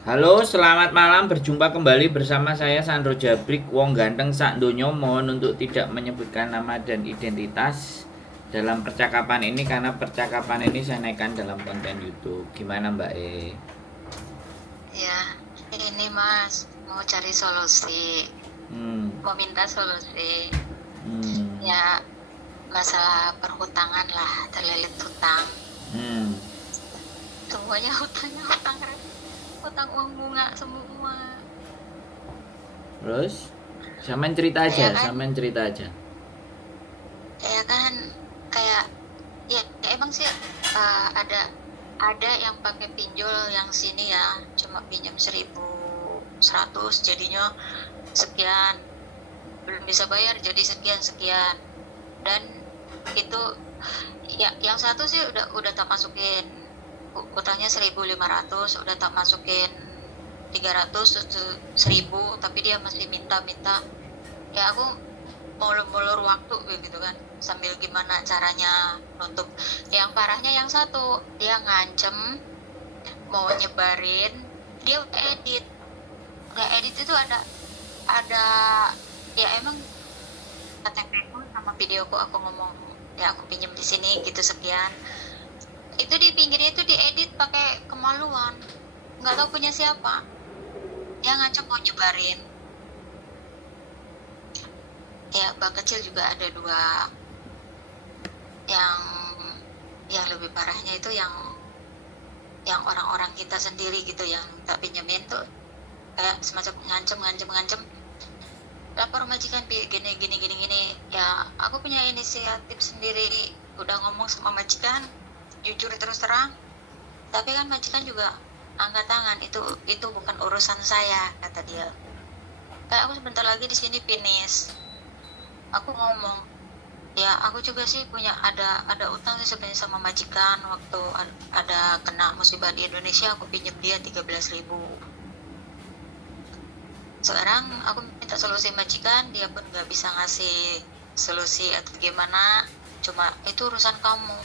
Halo, selamat malam. Berjumpa kembali bersama saya Sandro Jabrik, wong ganteng sak donya. Mohon untuk tidak menyebutkan nama dan identitas dalam percakapan ini karena percakapan ini saya naikkan dalam konten YouTube. Gimana Mbak E? Ya, ini Mas, mau cari solusi, Hmm, mau minta solusi. hmm, Ya, masalah perhutangan lah, terlilit hutang. hmm. Semuanya hutangnya hutang hutang uang bunga semua. Terus, samain cerita aja, Ya kan, samain cerita aja. ya kan, kayak ya emang sih ada yang pakai pinjol yang sini ya, cuma pinjam 1.100 jadinya sekian, belum bisa bayar jadi sekian sekian. Dan itu ya yang satu sih udah tak masukin utangnya 1.500, udah tak masukin 300 1.000, tapi dia masih minta ya aku molor waktu gitu kan, sambil gimana caranya nutup. Yang parahnya yang satu, dia ngancem mau nyebarin, dia udah edit itu ada ya emang KTP ku sama videoku aku ngomong ya aku pinjam di sini gitu sekian, itu di pinggirnya itu diedit pakai kemaluan, nggak tahu punya siapa, dia ngancam mau nyebarin. Ya bank kecil juga ada dua, yang lebih parahnya itu yang orang-orang kita sendiri gitu yang tak pinjemin tuh kayak semacam ngancem lapor majikan gini gini gini gini. Ya aku punya inisiatif sendiri, udah ngomong sama majikan jujur terus terang, tapi kan majikan juga angkat tangan, itu bukan urusan saya kata dia. Kayak aku sebentar lagi di sini finish, aku ngomong ya aku juga sih punya ada utang sih sebenarnya sama majikan, waktu ada kena musibah di Indonesia aku pinjam dia 13.000. Sekarang aku minta solusi majikan, dia pun nggak bisa ngasih solusi atau gimana, cuma itu urusan kamu.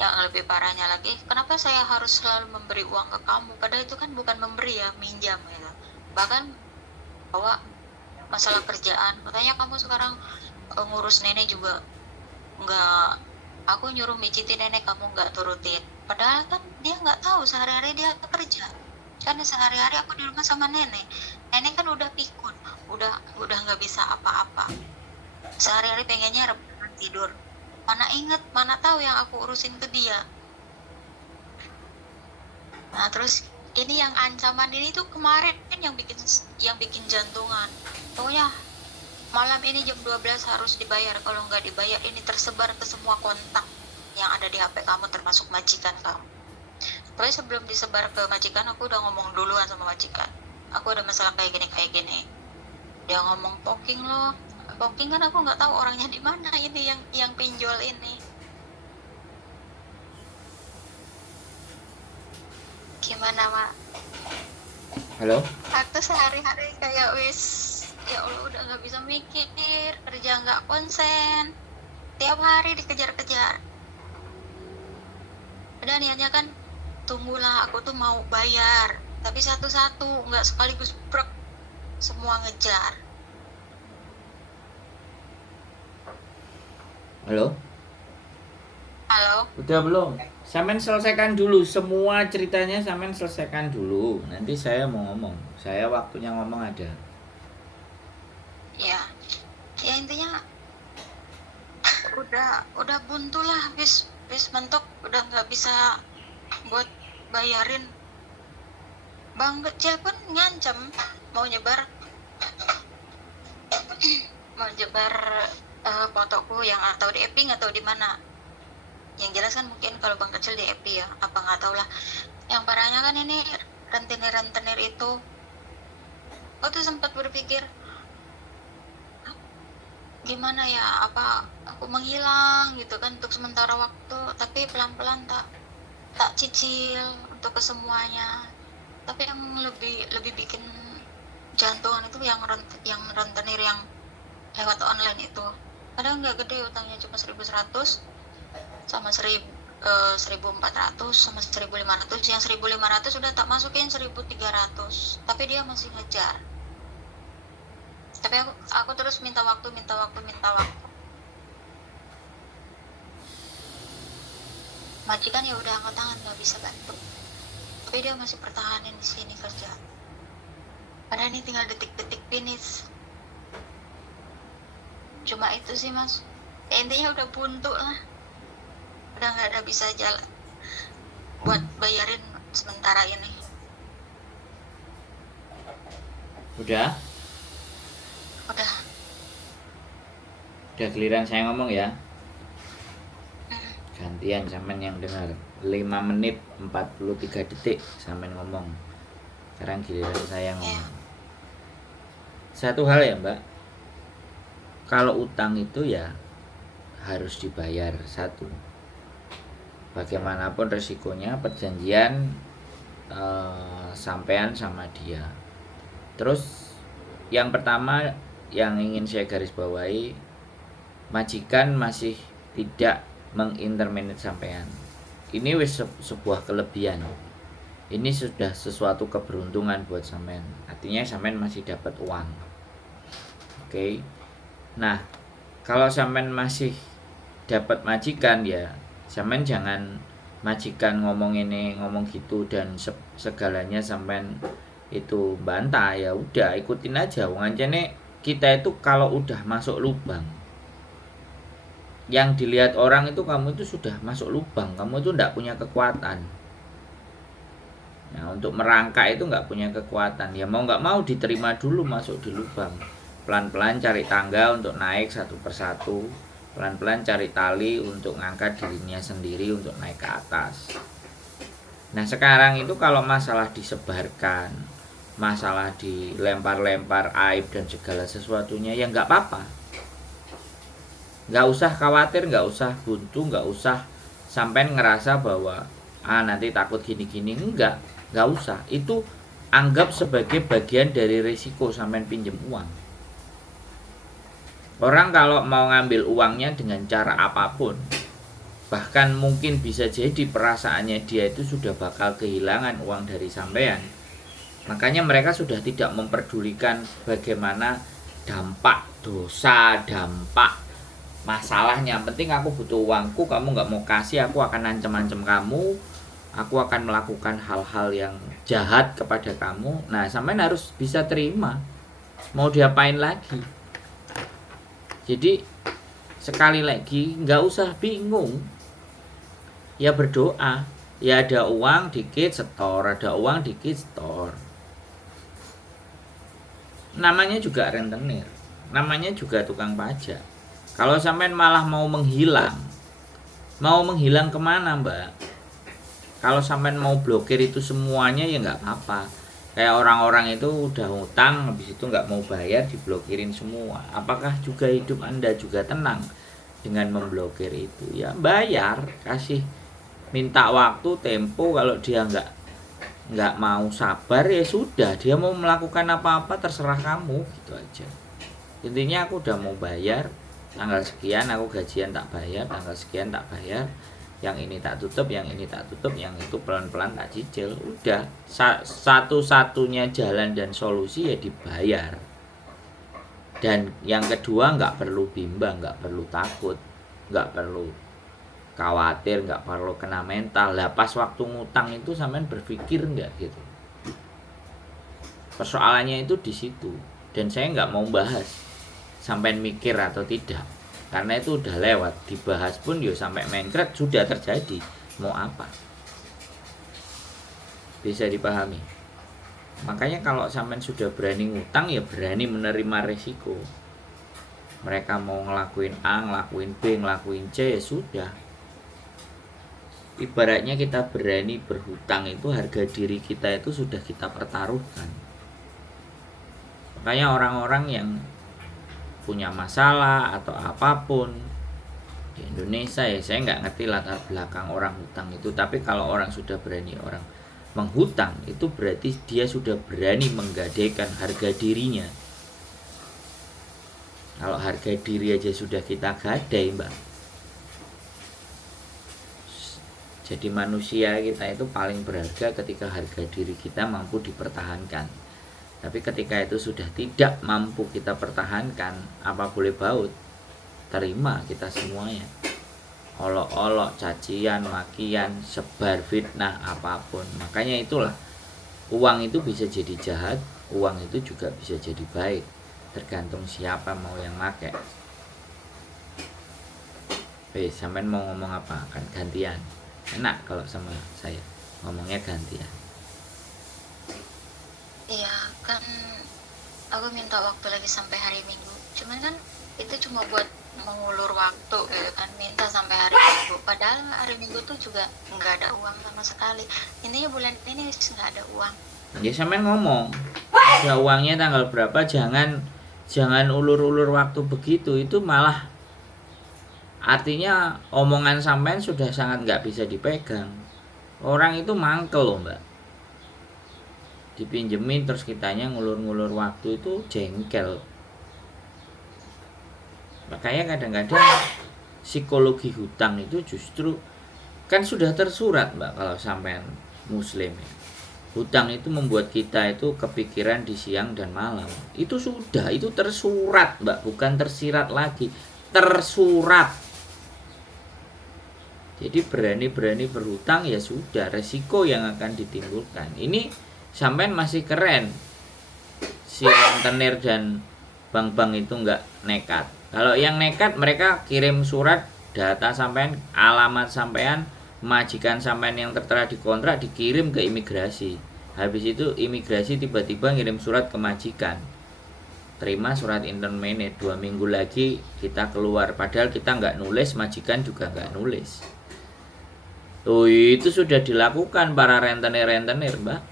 Yang lebih parahnya lagi, kenapa saya harus selalu memberi uang ke kamu, padahal itu kan bukan memberi ya, minjam gitu. Bahkan bawa masalah kerjaan, katanya kamu sekarang ngurus nenek juga nggak, aku nyuruh mijitin nenek kamu nggak turutin, padahal kan dia nggak tahu sehari-hari dia kerja. Karena sehari-hari aku di rumah sama nenek, nenek kan udah pikun, udah nggak bisa apa-apa, sehari-hari pengennya rebahan tidur, mana inget mana tahu yang aku urusin ke dia. Nah terus ini yang ancaman ini tuh kemarin yang bikin jantungan, pokoknya malam ini jam 12 harus dibayar, kalau nggak dibayar ini tersebar ke semua kontak yang ada di HP kamu termasuk majikan kamu. Pokoknya sebelum disebar ke majikan aku udah ngomong duluan sama majikan, aku ada masalah kayak gini. Dia ngomong poking lo, poking kan aku nggak tahu orangnya di mana ini yang pinjol ini. Gimana mak? Halo? Aku sehari-hari kayak wis ya Allah udah nggak bisa mikir, kerja nggak konsen, tiap hari dikejar-kejar. Padahal niatnya kan tunggulah aku tuh mau bayar, tapi satu-satu nggak sekaligus brek, semua ngejar. Halo? Halo. Udah belum? Samen selesaikan dulu semua ceritanya, samen selesaikan dulu. Nanti saya mau ngomong. Saya waktunya ngomong ada. Ya ya intinya udah buntu lah, wis mentok, udah nggak bisa buat bayarin. Bang kecil pun ngancam mau nyebar mau nyebar fotoku yang atau di Eping atau di mana. Yang jelas kan mungkin kalau bang kecil di Epi ya, apa nggak tahu lah. Yang parahnya kan ini rentenir itu, aku tuh sempat berpikir gimana ya, apa aku menghilang gitu kan untuk sementara waktu, tapi pelan-pelan tak cicil untuk kesemuanya. Tapi yang lebih lebih bikin jantungan itu yang rentenir yang lewat online itu. Padahal nggak gede utangnya, cuma 1.100 sama 1.000 1.400 sama 1.500. Yang 1.500 udah tak masukin 1.300, tapi dia masih ngejar. Tapi aku terus minta waktu. Majikan ya udah angkat tangan, nggak bisa bantu, tapi dia masih pertahanin di sini kerja. Padahal ini tinggal detik-detik finish. Cuma itu sih mas, ya, intinya udah buntu lah, udah nggak ada bisa jalan buat bayarin sementara ini. Udah giliran saya ngomong ya. Gantian sampean yang dengar. 5 menit 43 detik sampean ngomong. Sekarang giliran saya ngomong. Satu hal ya mbak, kalau utang itu ya harus dibayar. Satu, bagaimanapun resikonya perjanjian sampean sama dia. Terus yang pertama yang ingin saya garis bawahi, majikan masih tidak mengintermanage sampean. Ini wis sebuah kelebihan. Ini sudah sesuatu keberuntungan buat sampean. Artinya sampean masih dapat uang. Oke. Nah, kalau sampean masih dapat majikan ya, sampean jangan majikan ngomong ini, ngomong gitu dan segalanya sampean itu bantah. Ya udah, ikutin aja. Wong ancene kita itu kalau udah masuk lubang, yang dilihat orang itu kamu itu sudah masuk lubang, kamu itu tidak punya kekuatan. Nah, untuk merangkak itu nggak punya kekuatan. Ya mau nggak mau diterima dulu masuk di lubang. Pelan-pelan cari tangga untuk naik satu persatu. Pelan-pelan cari tali untuk ngangkat dirinya sendiri untuk naik ke atas. Nah sekarang itu kalau masalah disebarkan, masalah dilempar-lempar aib dan segala sesuatunya, ya nggak apa-apa. Nggak usah khawatir, nggak usah buntu, nggak usah sampai ngerasa bahwa nanti takut gini-gini. Nggak usah. Itu anggap sebagai bagian dari risiko sampai pinjem uang. Orang kalau mau ngambil uangnya dengan cara apapun, bahkan mungkin bisa jadi perasaannya dia itu sudah bakal kehilangan uang dari sampean. Makanya mereka sudah tidak memperdulikan bagaimana dampak dosa, dampak masalahnya. Yang penting aku butuh uangku, kamu nggak mau kasih, aku akan ancam-ancam kamu, aku akan melakukan hal-hal yang jahat kepada kamu. Nah sampean harus bisa terima, mau diapain lagi. Jadi sekali lagi nggak usah bingung, ya berdoa. Ya ada uang dikit setor, ada uang dikit setor. Namanya juga rentenir, namanya juga tukang pajak. Kalau sampean malah mau menghilang kemana mbak? Kalau sampean mau blokir itu semuanya ya nggak apa-apa. Kayak orang-orang itu udah hutang, habis itu nggak mau bayar, diblokirin semua. Apakah juga hidup anda juga tenang dengan memblokir itu? Ya bayar, kasih, minta waktu, tempo. Kalau dia nggak mau sabar ya sudah, dia mau melakukan apa-apa terserah kamu, gitu aja. Intinya aku udah mau bayar, tanggal sekian aku gajian tak bayar, tanggal sekian tak bayar, yang ini tak tutup, yang ini tak tutup, yang itu pelan-pelan tak cicil. Udah, satu-satunya jalan dan solusi ya dibayar. Dan yang kedua, nggak perlu bimbang, nggak perlu takut, nggak perlu khawatir, nggak perlu kena mental. Lah pas waktu ngutang itu sampean berpikir nggak gitu? Persoalannya itu di situ. Dan saya nggak mau bahas sampean mikir atau tidak, karena itu udah lewat. Dibahas pun ya sampai mengkret, sudah terjadi. Mau apa? Bisa dipahami. Makanya kalau sampean sudah berani ngutang ya berani menerima resiko. Mereka mau ngelakuin A, ngelakuin B, ngelakuin C, ya sudah. Ibaratnya kita berani berhutang itu harga diri kita itu sudah kita pertaruhkan. Makanya orang-orang yang punya masalah atau apapun di Indonesia, ya saya nggak ngerti latar belakang orang hutang itu, tapi kalau orang sudah berani orang menghutang itu berarti dia sudah berani menggadaikan harga dirinya. Kalau harga diri aja sudah kita gadai mbak, Jadi manusia kita itu paling berharga ketika harga diri kita mampu dipertahankan. Tapi ketika itu sudah tidak mampu kita pertahankan, apa boleh baut? Terima kita semuanya. Olok-olok, cacian, makian, sebar fitnah, apapun. Makanya itulah, uang itu bisa jadi jahat, uang itu juga bisa jadi baik. Tergantung siapa mau yang pakai. Sampean mau ngomong apa? Kan gantian. Enak kalau sama saya ngomongnya gantian. Iya kan, aku minta waktu lagi sampai hari Minggu. Cuman kan itu cuma buat mengulur waktu gitu kan, minta sampai hari Minggu. Padahal hari Minggu tuh juga nggak ada uang sama sekali. Intinya bulan ini nggak ada uang. Ya sampean ngomong, ada uangnya tanggal berapa, jangan ulur-ulur waktu begitu. Itu malah artinya omongan sampean sudah sangat nggak bisa dipegang. Orang itu mangkel loh mbak, dipinjemin terus kitanya ngulur-ngulur waktu, itu jengkel. Makanya kadang-kadang psikologi hutang itu justru kan sudah tersurat mbak, kalau sampean muslim ya. Hutang itu membuat kita itu kepikiran di siang dan malam. Itu sudah, itu tersurat mbak, bukan tersirat lagi, tersurat. Jadi berani-berani berhutang ya sudah, resiko yang akan ditimbulkan. Ini sampean masih keren, si rentenir dan bank-bank itu nggak nekat. Kalau yang nekat, mereka kirim surat, data sampean, alamat sampean, majikan sampean yang tertera di kontrak dikirim ke imigrasi. Habis itu imigrasi tiba-tiba ngirim surat ke majikan, terima surat intermediate, 2 minggu lagi kita keluar. Padahal kita nggak nulis, majikan juga nggak nulis. Tuh, itu sudah dilakukan para rentenir mbak,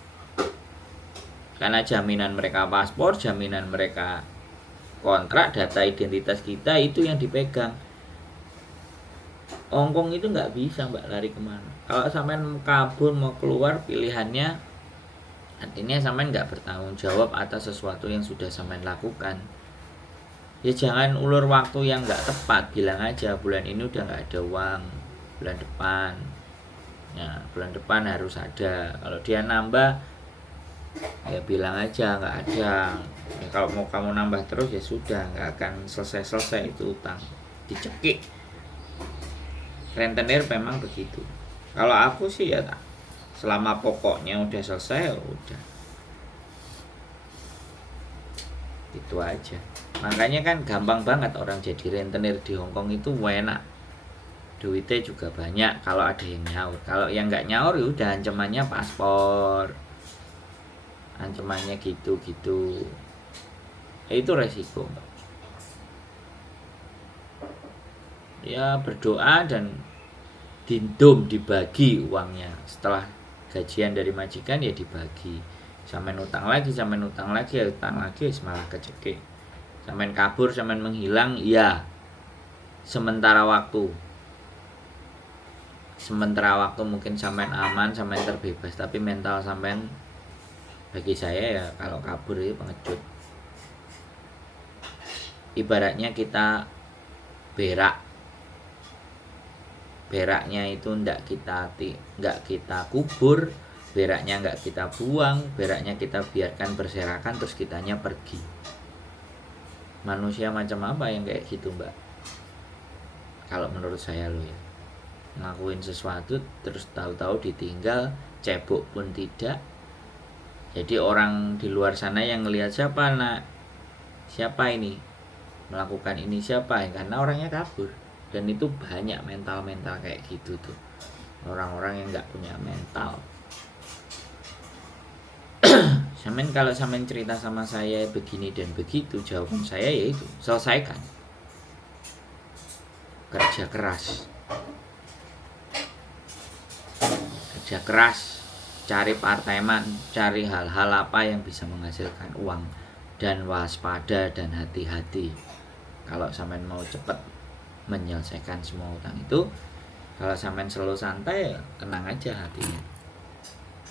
karena jaminan mereka paspor, jaminan mereka kontrak, data identitas kita itu yang dipegang. Ongkong itu nggak bisa mbak lari kemana. Kalau sampean kabur mau keluar, pilihannya artinya sampean nggak bertanggung jawab atas sesuatu yang sudah sampean lakukan. Ya jangan ulur waktu yang nggak tepat, bilang aja bulan ini udah nggak ada uang, bulan depan ya, bulan depan harus ada. Kalau dia nambah ya bilang aja nggak ada. Ya, kalau mau kamu nambah terus ya sudah, nggak akan selesai itu utang, dicekik. Rentenir memang begitu. Kalau aku sih ya selama pokoknya udah selesai ya udah, itu aja. Makanya kan gampang banget orang jadi rentenir di Hongkong itu enak, duitnya juga banyak kalau ada yang nyaur. Kalau yang nggak nyaur ya udah ancamannya paspor, ancamannya gitu-gitu. Itu resiko. Ya berdoa dan dindom, dibagi uangnya. Setelah gajian dari majikan ya dibagi. Sampean utang lagi ya utang lagi, malah kecekik. Sampean kabur, sampean menghilang, ya sementara waktu mungkin sampean aman, sampean terbebas, tapi mental sampean, bagi saya ya kalau kabur itu pengecut. Ibaratnya kita beraknya itu nggak kita kubur, beraknya nggak kita buang, beraknya kita biarkan berserakan terus kitanya pergi. Manusia macam apa yang kayak gitu mbak? Kalau menurut saya lo ya, ngakuin sesuatu terus tahu-tahu ditinggal, cebok pun tidak. Jadi orang di luar sana yang ngelihat siapa ini melakukan ini, siapa ya, karena orangnya kabur. Dan itu banyak mental kayak gitu tuh, orang-orang yang nggak punya mental. Kalau sampean cerita sama saya begini dan begitu, jawaban saya yaitu selesaikan, kerja keras, cari part-timean, cari hal-hal apa yang bisa menghasilkan uang, dan waspada dan hati-hati. Kalau sampean mau cepat menyelesaikan semua utang itu, kalau sampean selalu santai, tenang aja hatinya.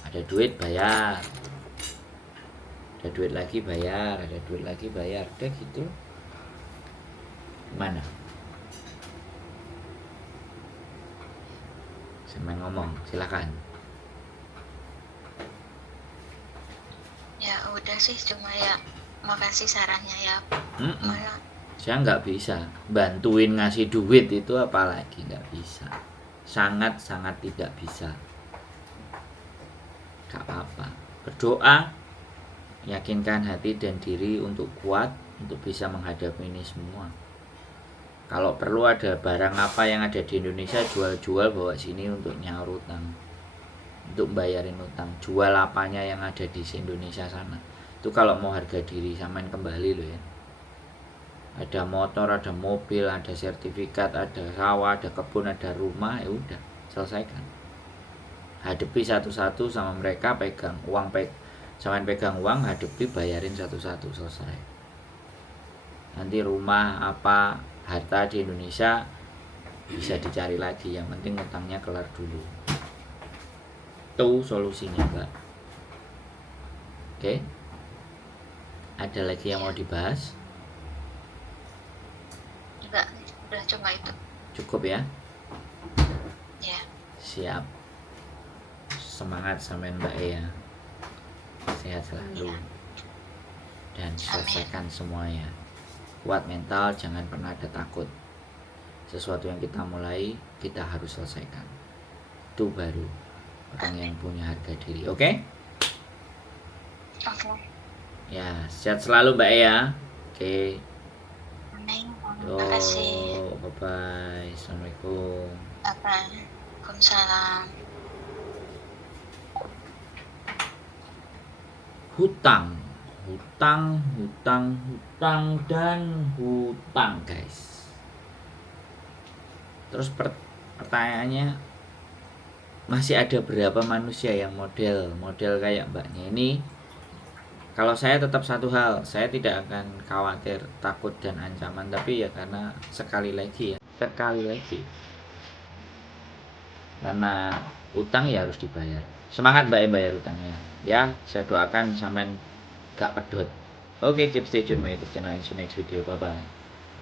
Ada duit bayar, ada duit lagi bayar, udah gitu. Gimana? sampean ngomong, silakan. Ya udah sih, cuma ya makasih sarannya ya. Malah Saya nggak bisa bantuin ngasih duit itu, apalagi nggak bisa, sangat tidak bisa. Gak apa-apa, berdoa, yakinkan hati dan diri untuk kuat, untuk bisa menghadapi ini semua. Kalau perlu ada barang apa yang ada di Indonesia, jual-jual bawa sini untuk nyaur utang, untuk bayarin utang. Jual apanya yang ada di Indonesia sana. Itu kalau mau harga diri samain kembali loh ya. Ada motor, ada mobil, ada sertifikat, ada sawah, ada kebun, ada rumah, ya udah selesaikan. Hadapi satu-satu sama mereka, pegang uang, samain pegang uang, hadapi, bayarin satu-satu, selesai. Nanti rumah apa harta di Indonesia bisa dicari lagi, yang penting utangnya kelar dulu. Itu solusinya, Mbak. Oke? Ada lagi yang mau dibahas? enggak, udah cuma itu. Cukup ya? Ya. Siap. Semangat sampean Mbak ya. Sehat selalu. Dan selesaikan semuanya. Kuat mental, jangan pernah ada takut. Sesuatu yang kita mulai, kita harus selesaikan. Itu baru orang yang punya harga diri. Oke? Oke. Ya, sehat selalu Mbak ya. Oke. Amin. Yo, Terima kasih. bye-bye. Assalamualaikum. Waalaikumsalam. Hutang, dan hutang, guys. Terus pertanyaannya, masih ada berapa manusia yang model kayak mbaknya ini? Kalau saya tetap satu hal, saya tidak akan khawatir, takut dan ancaman, tapi ya karena sekali lagi, karena utang ya harus dibayar. Semangat Mbak bayar utangnya. Ya, saya doakan sampean gak pedot. Oke, keep stay tune my YouTube channel in the next video. Bye bye.